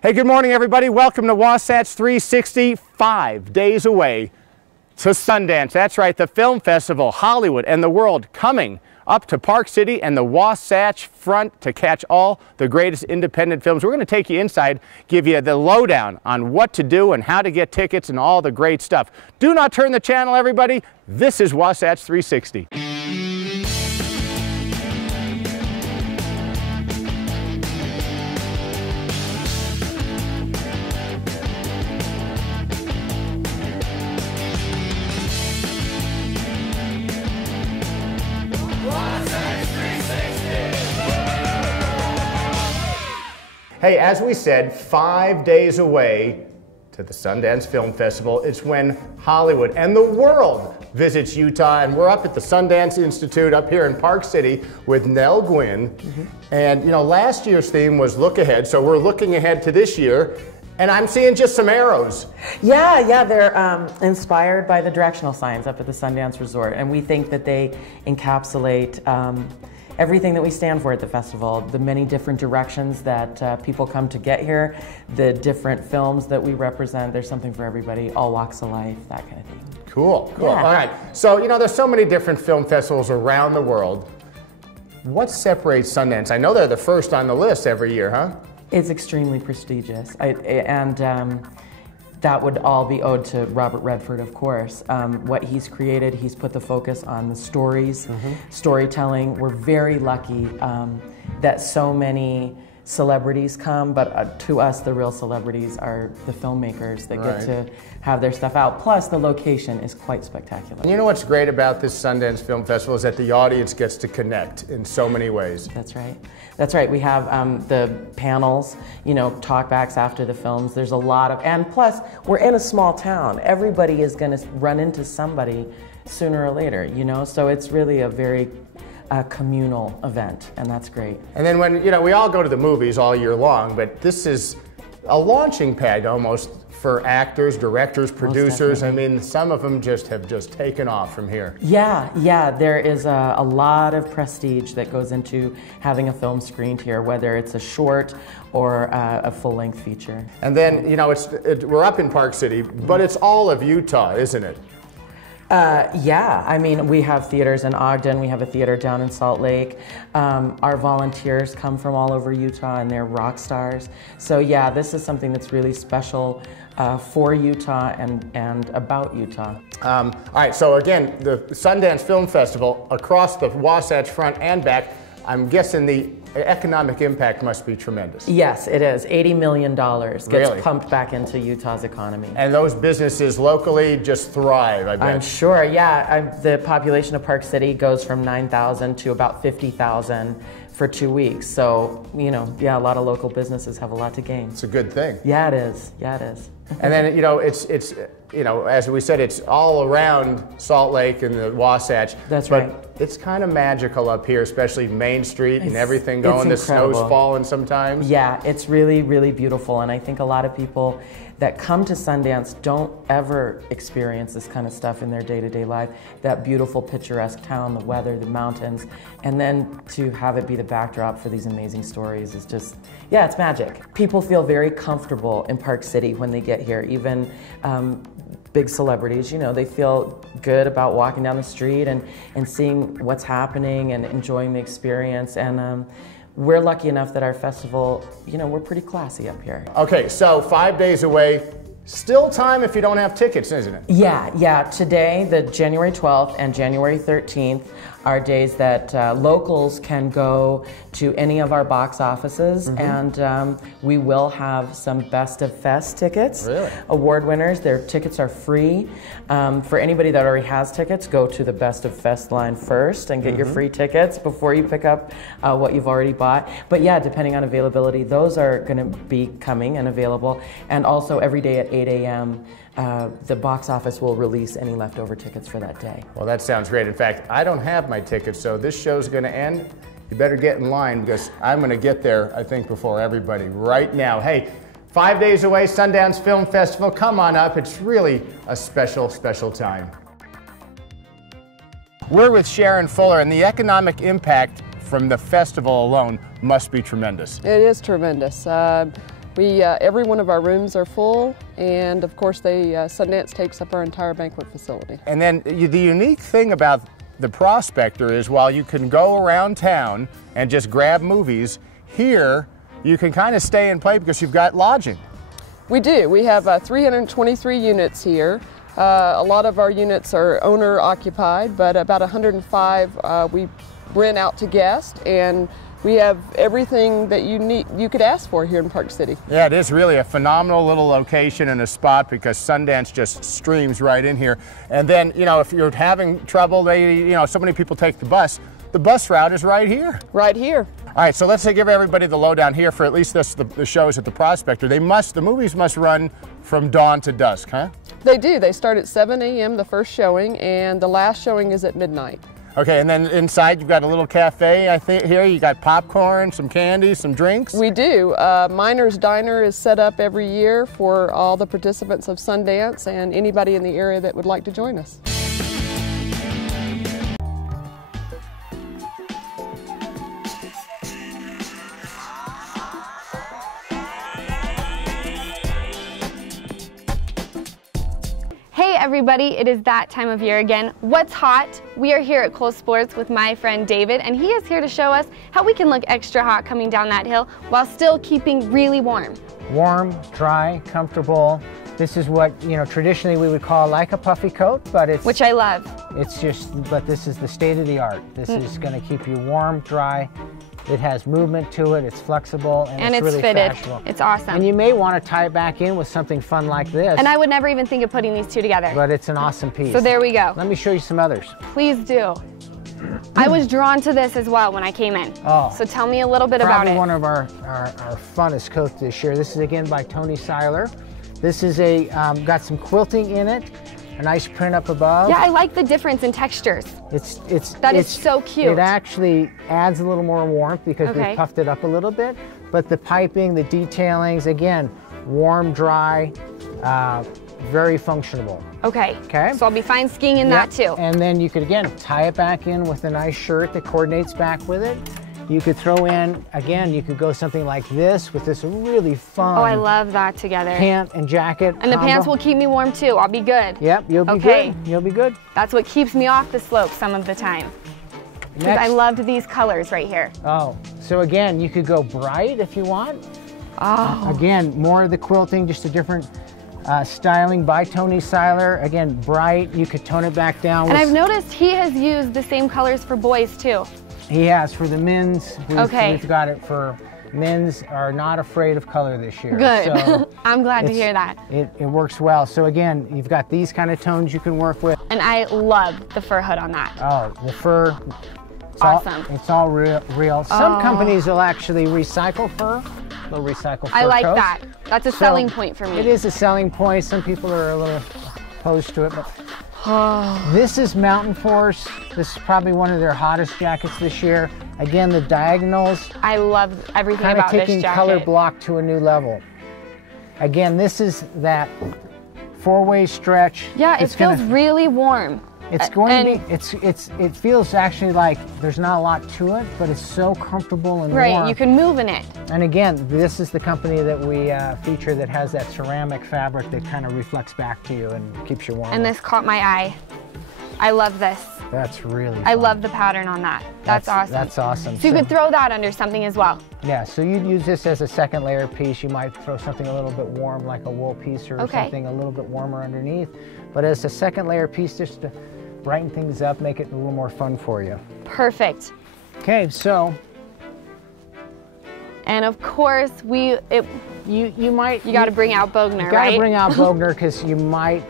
Hey, good morning, everybody. Welcome to Wasatch 360, 5 days away to Sundance. That's right, the film festival, Hollywood and the world coming up to Park City and the Wasatch Front to catch all the greatest independent films. We're going to take you inside, give you the lowdown on what to do and how to get tickets and all the great stuff. Do not turn the channel, everybody. This is Wasatch 360. Hey, as we said, 5 days away to the Sundance Film Festival. It's when Hollywood and the world visits Utah, and we're up at the Sundance Institute up here in Park City with Nell Gwynn. And you know, last year's theme was look ahead, so we're looking ahead to this year, and I'm seeing just some arrows. Yeah, they're inspired by the directional signs up at the Sundance Resort, and we think that they encapsulate everything that we stand for at the festival, the many different directions that people come to get here, the different films that we represent. There's something for everybody, all walks of life, that kind of thing. Cool. Yeah. All right, so you know, there's so many different film festivals around the world. What separates Sundance? I know they're the first on the list every year, huh? It's extremely prestigious, that would all be owed to Robert Redford, of course. What he's created, he's put the focus on the stories, storytelling. We're very lucky that so many celebrities come, but to us, the real celebrities are the filmmakers that get to have their stuff out. Plus, the location is quite spectacular. And you know what's great about this Sundance Film Festival is that the audience gets to connect in so many ways. That's right. That's right. We have the panels, you know, talkbacks after the films. There's a lot of, and plus, we're in a small town. Everybody is going to run into somebody sooner or later, you know? So it's really a very communal event, and that's great. And then when, you know, we all go to the movies all year long, but this is a launching pad almost for actors, directors, producers. I mean, some of them have just taken off from here. Yeah, there is a lot of prestige that goes into having a film screened here, whether it's a short or a full-length feature. And then, you know, we're up in Park City, but it's all of Utah, isn't it? Yeah, I mean, we have theaters in Ogden, we have a theater down in Salt Lake. Our volunteers come from all over Utah, and they're rock stars. So yeah, this is something that's really special for Utah and about Utah. All right, so again, the Sundance Film Festival across the Wasatch Front and back, I'm guessing the economic impact must be tremendous. Yes, it is. $80 million gets pumped back into Utah's economy. And those businesses locally just thrive, I bet. I'm sure, yeah. The population of Park City goes from 9,000 to about 50,000 for 2 weeks. So, you know, yeah, a lot of local businesses have a lot to gain. It's a good thing. Yeah, it is. Yeah, it is. And then, you know, it's you know, as we said, it's all around Salt Lake and the Wasatch. That's right. But it's kind of magical up here, especially Main Street and everything going. The snow's falling sometimes. Yeah, it's really, really beautiful. And I think a lot of people that come to Sundance don't ever experience this kind of stuff in their day-to-day life. That beautiful, picturesque town, the weather, the mountains, and then to have it be the backdrop for these amazing stories is just, yeah, it's magic. People feel very comfortable in Park City when they get here, even big celebrities, you know, they feel good about walking down the street and seeing what's happening and enjoying the experience. And we're lucky enough that our festival, you know, we're pretty classy up here. Okay, so 5 days away. Still time if you don't have tickets, isn't it? Yeah. Today, the January 12th and January 13th are days that locals can go to any of our box offices, and we will have some Best of Fest tickets. Really? Award winners. Their tickets are free. For anybody that already has tickets, go to the Best of Fest line first and get your free tickets before you pick up what you've already bought. But yeah, depending on availability, those are going to be coming and available. And also every day at 8 a.m. The box office will release any leftover tickets for that day. Well, that sounds great. In fact, I don't have my tickets, so this show's going to end. You better get in line because I'm going to get there, I think, before everybody right now. Hey, 5 days away, Sundance Film Festival. Come on up. It's really a special, special time. We're with Sharon Fuller, and the economic impact from the festival alone must be tremendous. It is tremendous. Every one of our rooms are full, and of course Sundance takes up our entire banquet facility. And then the unique thing about the Prospector is while you can go around town and just grab movies, here you can kind of stay and play because you've got lodging. We do. We have 323 units here. A lot of our units are owner occupied, but about 105 we rent out to guests, and we have everything that you could ask for here in Park City. Yeah, it is really a phenomenal little location and a spot because Sundance just streams right in here. And then, you know, if you're having trouble, so many people take the bus route is right here. Right here. All right, so let's give everybody the lowdown here for at least the shows at the Prospector. The movies must run from dawn to dusk, huh? They do. They start at 7 a.m. the first showing, and the last showing is at midnight. Okay, and then inside you've got a little cafe, I think, here. You got popcorn, some candy, some drinks. We do. Miner's Diner is set up every year for all the participants of Sundance and anybody in the area that would like to join us. Hey everybody, it is that time of year again. What's hot? We are here at Cole Sports with my friend David, and he is here to show us how we can look extra hot coming down that hill while still keeping really warm. Warm, dry, comfortable. This is what, traditionally we would call like a puffy coat, but it's... Which I love. But this is the state of the art. This is going to keep you warm, dry. It has movement to it, it's flexible, and it's really fitted. fashionable. It's awesome. And you may want to tie it back in with something fun like this. And I would never even think of putting these two together. But it's an awesome piece. So there we go. Let me show you some others. Please do. I was drawn to this as well when I came in. Oh. So tell me a little bit about it. Probably one of our funnest coats this year. This is again by Tony Seiler. This is got some quilting in it. A nice print up above. Yeah, I like the difference in textures. That is so cute. It actually adds a little more warmth because we puffed it up a little bit. But the piping, the detailings, again, warm, dry, very functional. Okay. Okay. So I'll be fine skiing in that too. And then you could, again, tie it back in with a nice shirt that coordinates back with it. You could throw in, again, you could go something like this with this really fun. Oh, I love that together. Pant and jacket And the pants will keep me warm too. I'll be good. Yep, you'll be good. You'll be good. That's what keeps me off the slope some of the time. Because I loved these colors right here. Oh, so again, you could go bright if you want. Oh. Again, more of the quilting, just a different styling by Tony Seiler. Again, bright, you could tone it back down. And I've noticed he has used the same colors for boys too. He has for the men's. We've got it for men's are not afraid of color this year. Good. So I'm glad to hear that. It works well. So again, you've got these kind of tones you can work with. And I love the fur hood on that. Oh, the fur. Awesome. It's all real. Some companies will actually recycle fur. They'll recycle fur I like coats. that. That's a selling point for me. It is a selling point. Some people are a little opposed to it, but this is Mountain Force. This is probably one of their hottest jackets this year. Again, the diagonals. I love everything about this jacket. Kind of taking color block to a new level. Again, this is that four-way stretch. Yeah, it feels really warm. It's going to be, it feels actually like there's not a lot to it, but it's so comfortable and warm. Right, you can move in it. And again, this is the company that we feature that has that ceramic fabric that kind of reflects back to you and keeps you warm. And this caught my eye. I love this. That's really fun. I love the pattern on that. That's awesome. That's awesome. So you could throw that under something as well. Yeah, so you'd use this as a second layer piece. You might throw something a little bit warm like a wool piece or something a little bit warmer underneath. But as a second layer piece, just to brighten things up, make it a little more fun for you. Perfect. Okay, so. And of course, you got to bring out Bogner, you right? Got to bring out Bogner because you might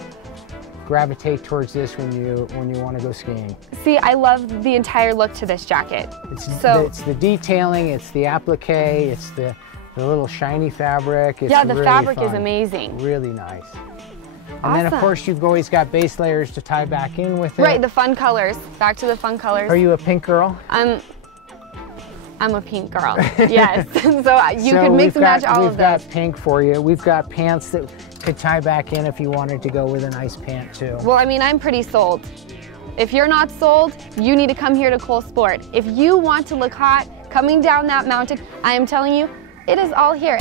gravitate towards this when you want to go skiing. See, I love the entire look to this jacket. It's the detailing, it's the applique, it's the little shiny fabric. It's the really fabric fun. is amazing. Really nice. And Awesome. then of course you've always got base layers to tie back in with it. Right, the fun colors. Back to the fun colors. Are you a pink girl? I'm a pink girl, yes. So you could mix and match all of those. We've got pink for you. We've got pants that could tie back in if you wanted to go with a nice pant too. Well, I mean, I'm pretty sold. If you're not sold, you need to come here to Cole Sport. If you want to look hot coming down that mountain, I am telling you, it is all here.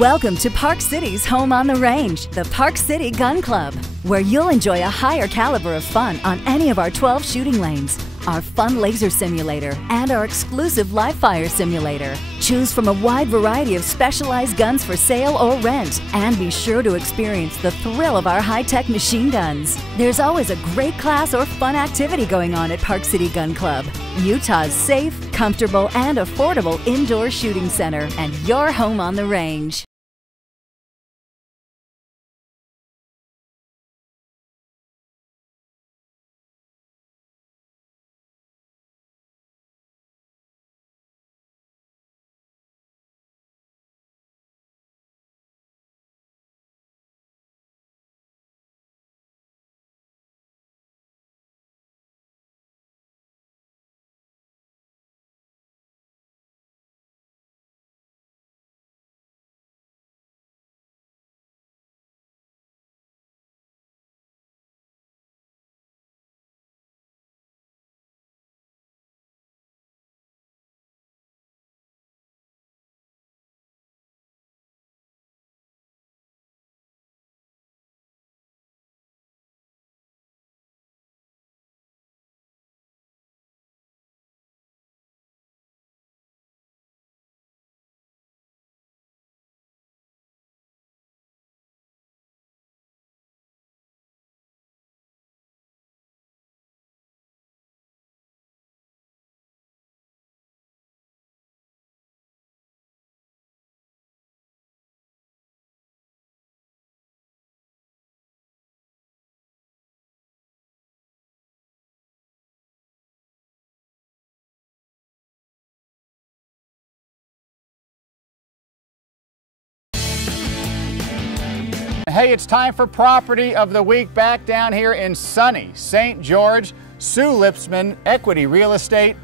Welcome to Park City's home on the range, the Park City Gun Club, where you'll enjoy a higher caliber of fun on any of our 12 shooting lanes, our fun laser simulator, and our exclusive live fire simulator. Choose from a wide variety of specialized guns for sale or rent, and be sure to experience the thrill of our high-tech machine guns. There's always a great class or fun activity going on at Park City Gun Club, Utah's safe, comfortable, and affordable indoor shooting center, and your home on the range. Hey, it's time for Property of the Week back down here in sunny St. George. Sue Lipsman, Equity Real Estate.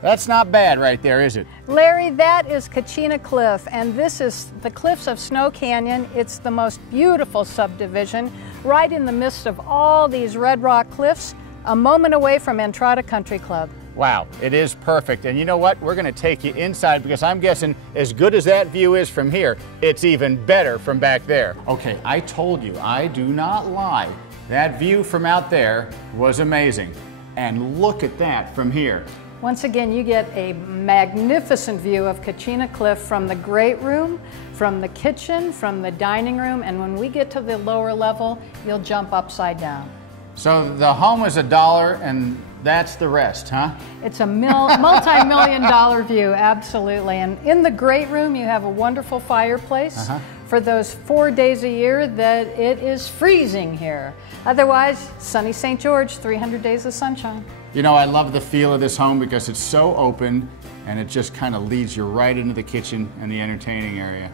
That's not bad right there, is it? Larry, that is Kachina Cliff, and this is the cliffs of Snow Canyon. It's the most beautiful subdivision, right in the midst of all these red rock cliffs, a moment away from Entrada Country Club. Wow, it is perfect. And you know what? We're going to take you inside because I'm guessing as good as that view is from here, it's even better from back there. Okay, I told you, I do not lie. That view from out there was amazing. And look at that from here. Once again, you get a magnificent view of Kachina Cliff from the great room, from the kitchen, from the dining room, and when we get to the lower level, you'll jump upside down. So the home is $1 and that's the rest, huh? It's a multi-million-dollar view, absolutely. And in the great room, you have a wonderful fireplace for those 4 days a year that it is freezing here. Otherwise, sunny St. George, 300 days of sunshine. You know, I love the feel of this home because it's so open and it just kind of leads you right into the kitchen and the entertaining area.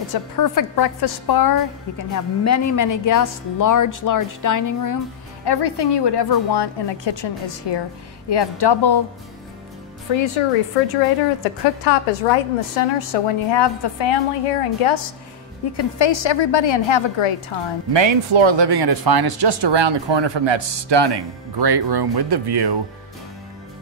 It's a perfect breakfast bar. You can have many, many guests, large dining room. Everything you would ever want in a kitchen is here. You have double freezer, refrigerator. The cooktop is right in the center, so when you have the family here and guests, you can face everybody and have a great time. Main floor living at its finest, just around the corner from that stunning great room with the view,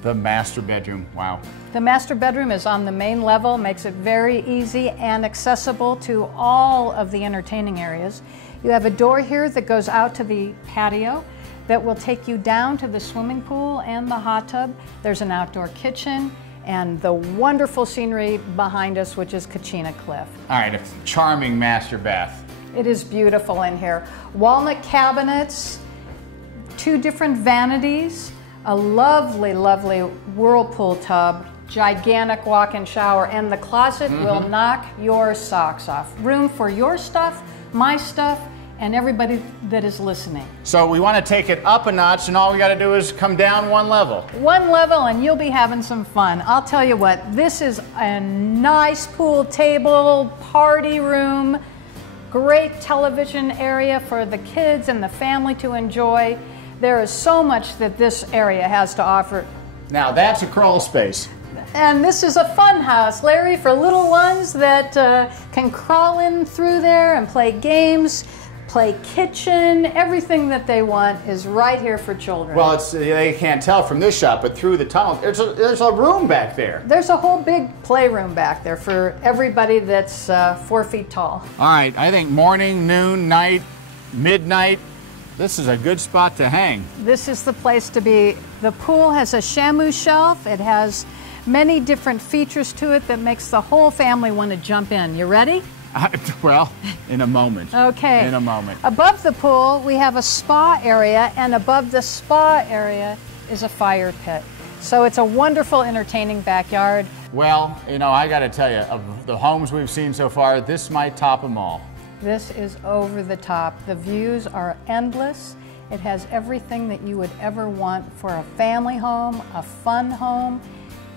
the master bedroom. Wow. The master bedroom is on the main level, makes it very easy and accessible to all of the entertaining areas. You have a door here that goes out to the patio that will take you down to the swimming pool and the hot tub. There's an outdoor kitchen and the wonderful scenery behind us, which is Kachina Cliff. All right, a charming master bath. It is beautiful in here. Walnut cabinets, 2 different vanities, a lovely whirlpool tub, gigantic walk-in shower, and the closet will knock your socks off. Room for your stuff, my stuff, and everybody that is listening. So we want to take it up a notch, and all we got to do is come down 1 level. 1 level and you'll be having some fun. I'll tell you what, this is a nice pool table, party room, great television area for the kids and the family to enjoy. There is so much that this area has to offer. Now that's a crawl space. And this is a fun house, Larry, for little ones that can crawl in through there and play games, play kitchen, everything that they want is right here for children. Well, they can't tell from this shot, but through the tunnel, there's a room back there. There's a whole big playroom back there for everybody that's 4 feet tall. All right, I think morning, noon, night, midnight, this is a good spot to hang. This is the place to be. The pool has a shamu shelf. It has many different features to it that makes the whole family want to jump in. You ready? Well, in a moment. Okay. In a moment. Above the pool, we have a spa area, and above the spa area is a fire pit. So it's a wonderful, entertaining backyard. Well, you know, I got to tell you, of the homes we've seen so far, this might top them all. This is over the top. The views are endless. It has everything that you would ever want for a family home, a fun home.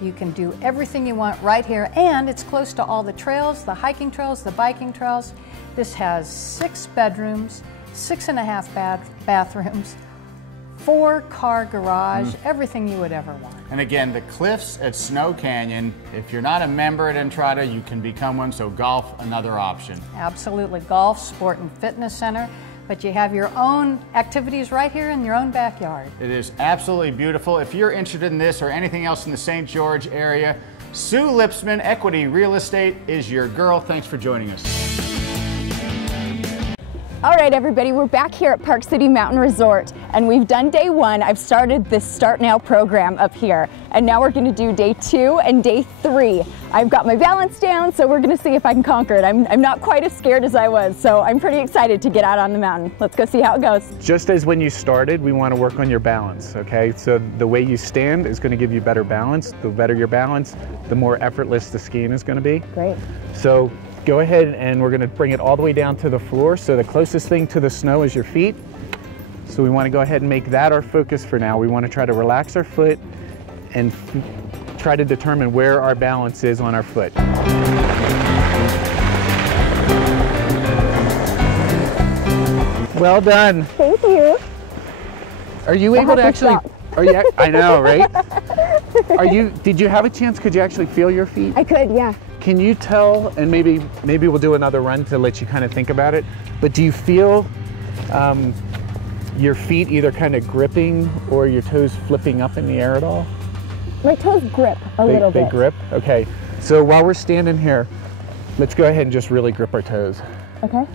You can do everything you want right here, and it's close to all the trails, the hiking trails, the biking trails. This has 6 bedrooms, 6.5 bathrooms, 4-car garage, everything you would ever want. And again, the cliffs at Snow Canyon, if you're not a member at Entrada, you can become one, so golf, another option. Absolutely, golf, sport and fitness center. But you have your own activities right here in your own backyard. It is absolutely beautiful. If you're interested in this or anything else in the St. George area, Sue Lipsman, Equity Real Estate, is your girl. Thanks for joining us. All right, everybody, we're back here at Park City Mountain Resort, and we've done day 1. I've started this Start Now program up here, and now we're gonna do day 2 and day 3. I've got my balance down, so we're gonna see if I can conquer it. I'm not quite as scared as I was, so I'm pretty excited to get out on the mountain. Let's go see how it goes. Just as when you started, we want to work on your balance, okay? So the way you stand is going to give you better balance. The better your balance, the more effortless the skiing is going to be. Great. So go ahead and we're going to bring it all the way down to the floor. So the closest thing to the snow is your feet. So we want to go ahead and make that our focus for now. We want to try to relax our foot and try to determine where our balance is on our foot. Well done. Thank you. Are you able to actually, I know, right? Did you have a chance, could you actually feel your feet? I could, yeah. Can you tell, and maybe we'll do another run to let you kind of think about it, but do you feel your feet either kind of gripping or your toes flipping up in the air at all? My toes grip a little bit. They grip? Okay. So while we're standing here, let's go ahead and just really grip our toes. Okay.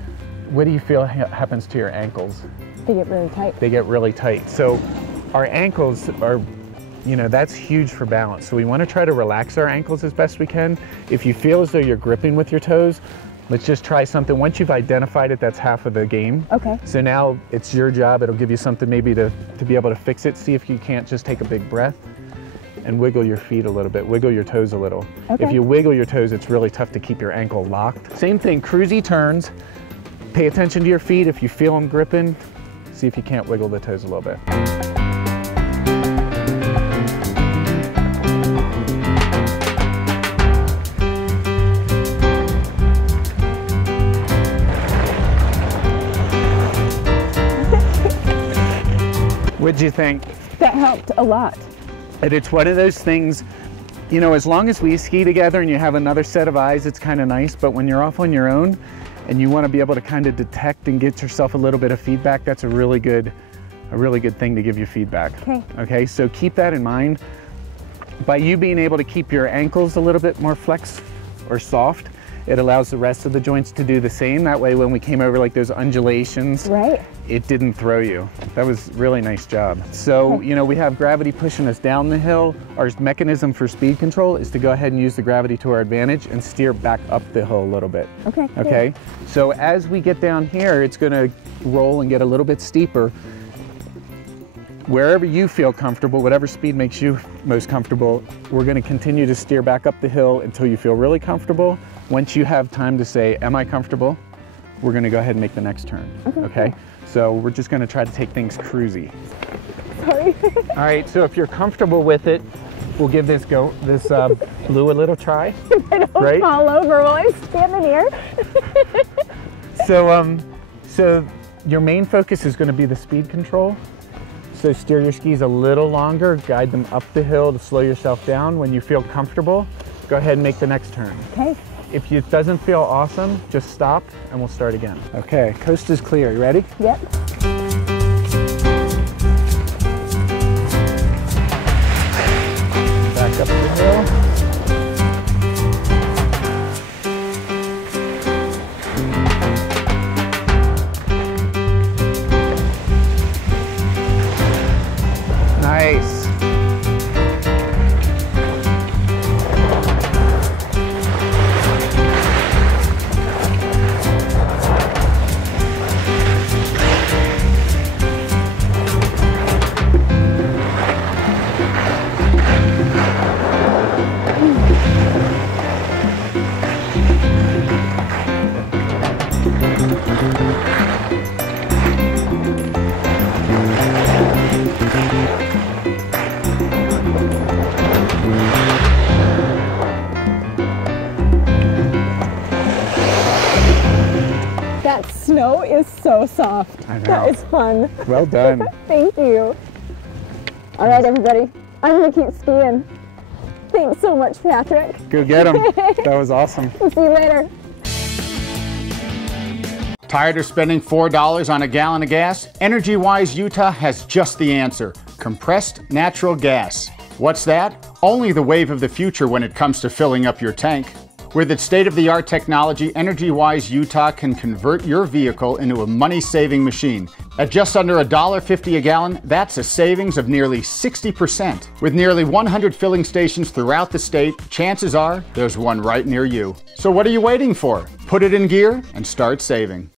What do you feel happens to your ankles? They get really tight. They get really tight. So our ankles are, you know, that's huge for balance. So we want to try to relax our ankles as best we can. If you feel as though you're gripping with your toes, let's just try something. Once you've identified it, that's half of the game. Okay. So now it's your job. It'll give you something maybe to be able to fix it. See if you can't just take a big breath and wiggle your feet a little bit, wiggle your toes a little. Okay. If you wiggle your toes, it's really tough to keep your ankle locked. Same thing, cruisy turns. Pay attention to your feet. If you feel them gripping, see if you can't wiggle the toes a little bit. What'd you think? That helped a lot. And it's one of those things, you know, as long as we ski together and you have another set of eyes, it's kind of nice, but when you're off on your own and you want to be able to kind of detect and get yourself a little bit of feedback, that's a really good thing to give you feedback. Okay. Okay, so keep that in mind. By you being able to keep your ankles a little bit more flex or soft, it allows the rest of the joints to do the same. That way when we came over like those undulations, right, it didn't throw you. That was a really nice job. So, you know, we have gravity pushing us down the hill. Our mechanism for speed control is to go ahead and use the gravity to our advantage and steer back up the hill a little bit. Okay. Okay. So as we get down here, it's gonna roll and get a little bit steeper. Wherever you feel comfortable, whatever speed makes you most comfortable, we're gonna continue to steer back up the hill until you feel really comfortable. Once you have time to say, am I comfortable? We're gonna go ahead and make the next turn, okay? So we're just gonna try to take things cruisy. Sorry. All right, so if you're comfortable with it, we'll give this blue a little try. I don't fall over while I'm standing here. So your main focus is gonna be the speed control. So steer your skis a little longer, guide them up the hill to slow yourself down. When you feel comfortable, go ahead and make the next turn. Okay. If it doesn't feel awesome, just stop and we'll start again. Okay, coast is clear. You ready? Yep. Back up the hill. Nice. That snow is so soft. I know. That is fun. Well done. Thank you. All right, everybody. I'm going to keep skiing. Thanks so much, Patrick. Go get him. That was awesome. See you later. Tired of spending $4 on a gallon of gas? EnergyWise Utah has just the answer: compressed natural gas. What's that? Only the wave of the future when it comes to filling up your tank. With its state-of-the-art technology, EnergyWise Utah can convert your vehicle into a money-saving machine. At just under $1.50 a gallon, that's a savings of nearly 60%. With nearly 100 filling stations throughout the state, chances are there's one right near you. So what are you waiting for? Put it in gear and start saving.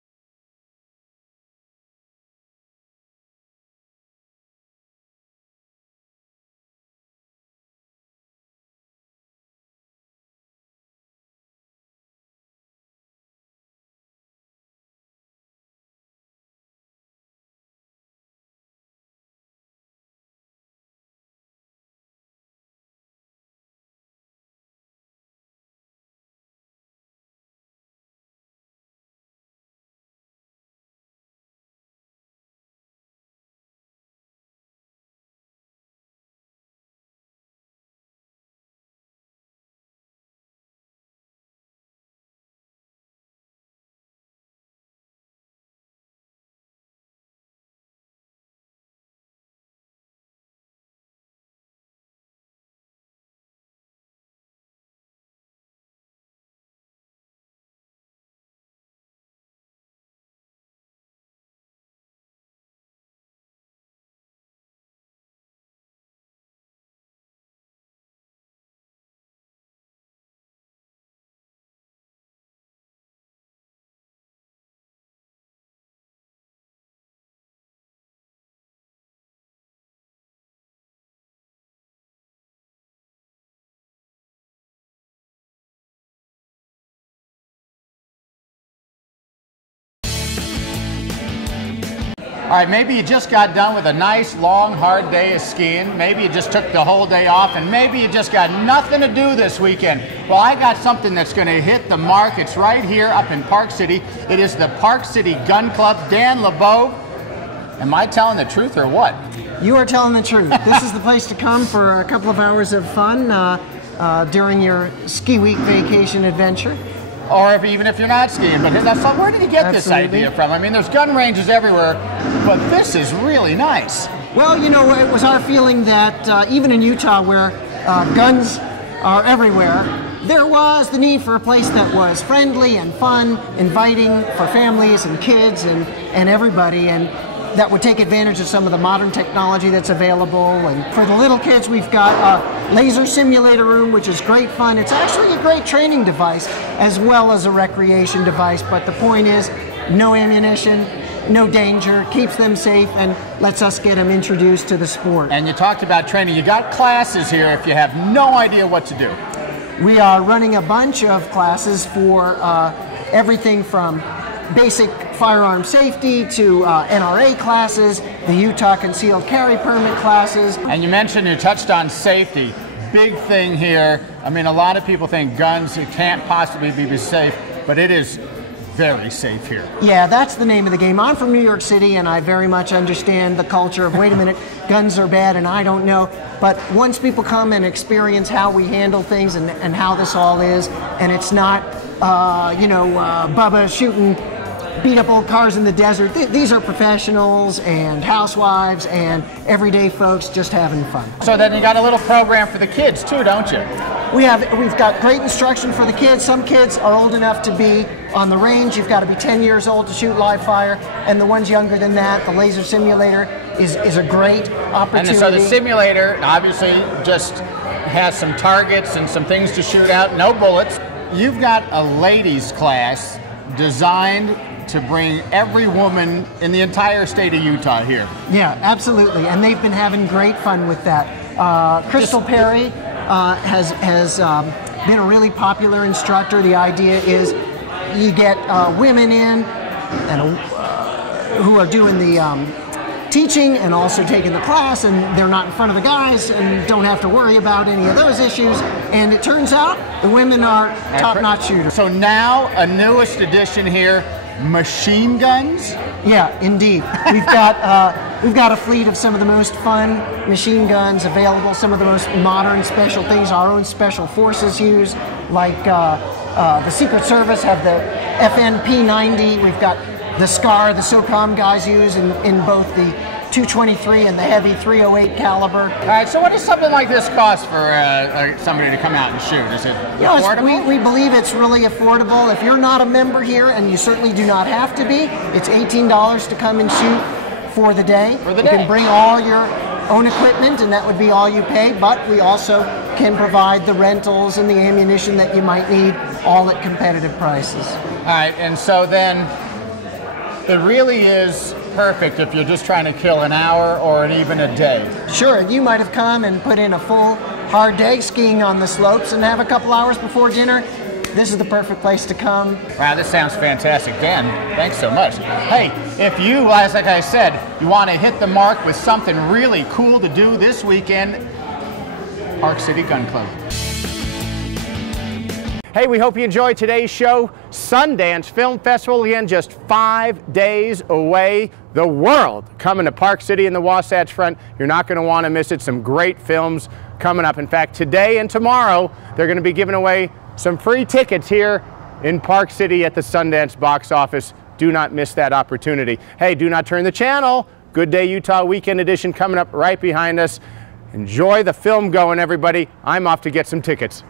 All right, maybe you just got done with a nice, long, hard day of skiing. Maybe you just took the whole day off, and maybe you just got nothing to do this weekend. Well, I got something that's going to hit the mark. It's right here up in Park City. It is the Park City Gun Club. Dan LeBeau, am I telling the truth or what? You are telling the truth. This is the place to come for a couple of hours of fun during your ski week vacation adventure. Or even if you're not skiing. But that's, where did you get this idea from? I mean, there's gun ranges everywhere, but this is really nice. Well, you know, it was our feeling that even in Utah, where guns are everywhere, there was the need for a place that was friendly and fun, inviting for families and kids and everybody, and that would take advantage of some of the modern technology that's available. And for the little kids, we've got a laser simulator room, which is great fun. It's actually a great training device as well as a recreation device, but the point is no ammunition, no danger, keeps them safe, and lets us get them introduced to the sport. And you talked about training. You got classes here if you have no idea what to do. We are running a bunch of classes for everything from basic firearm safety to NRA classes, the Utah Concealed Carry Permit classes. And you touched on safety. Big thing here. I mean, a lot of people think guns can't possibly be safe, but it is very safe here. Yeah, that's the name of the game. I'm from New York City, and I very much understand the culture of, wait a minute, guns are bad and I don't know. But once people come and experience how we handle things and how this all is, and it's not Bubba shooting beat up old cars in the desert. These are professionals and housewives and everyday folks just having fun. So then you got a little program for the kids too, don't you? We've got great instruction for the kids. Some kids are old enough to be on the range. You've got to be 10 years old to shoot live fire, and the ones younger than that, the laser simulator is a great opportunity. And so the simulator obviously just has some targets and some things to shoot out, no bullets. You've got a ladies class designed to bring every woman in the entire state of Utah here. Yeah, absolutely, and they've been having great fun with that. Crystal Perry has been a really popular instructor. The idea is you get women in and who are doing the teaching and also taking the class, and they're not in front of the guys and don't have to worry about any of those issues. And it turns out the women are top-notch shooters. So now a newest addition here, machine guns? Yeah, indeed. We've got a fleet of some of the most fun machine guns available, some of the most modern special things our own special forces use, like the Secret Service have the FNP-90. We've got the SCAR, the SOCOM guys use in both the .223 and the heavy .308 caliber. All right, so what does something like this cost for somebody to come out and shoot? Is it affordable? We believe it's really affordable. If you're not a member here, and you certainly do not have to be, it's $18 to come and shoot for the day. You can bring all your own equipment, and that would be all you pay, but we also can provide the rentals and the ammunition that you might need, all at competitive prices. All right, and so then it really is perfect if you're just trying to kill an hour or even a day. Sure, you might have come and put in a full, hard day skiing on the slopes and have a couple hours before dinner. This is the perfect place to come. Wow, this sounds fantastic. Dan, thanks so much. Hey, if you, like I said, you want to hit the mark with something really cool to do this weekend, Park City Gun Club. Hey, we hope you enjoyed today's show. Sundance Film Festival, again, just 5 days away. The world coming to Park City in the Wasatch Front. You're not going to want to miss it. Some great films coming up. In fact, today and tomorrow, they're going to be giving away some free tickets here in Park City at the Sundance box office. Do not miss that opportunity. Hey, do not turn the channel. Good Day Utah Weekend Edition coming up right behind us. Enjoy the film going, everybody. I'm off to get some tickets.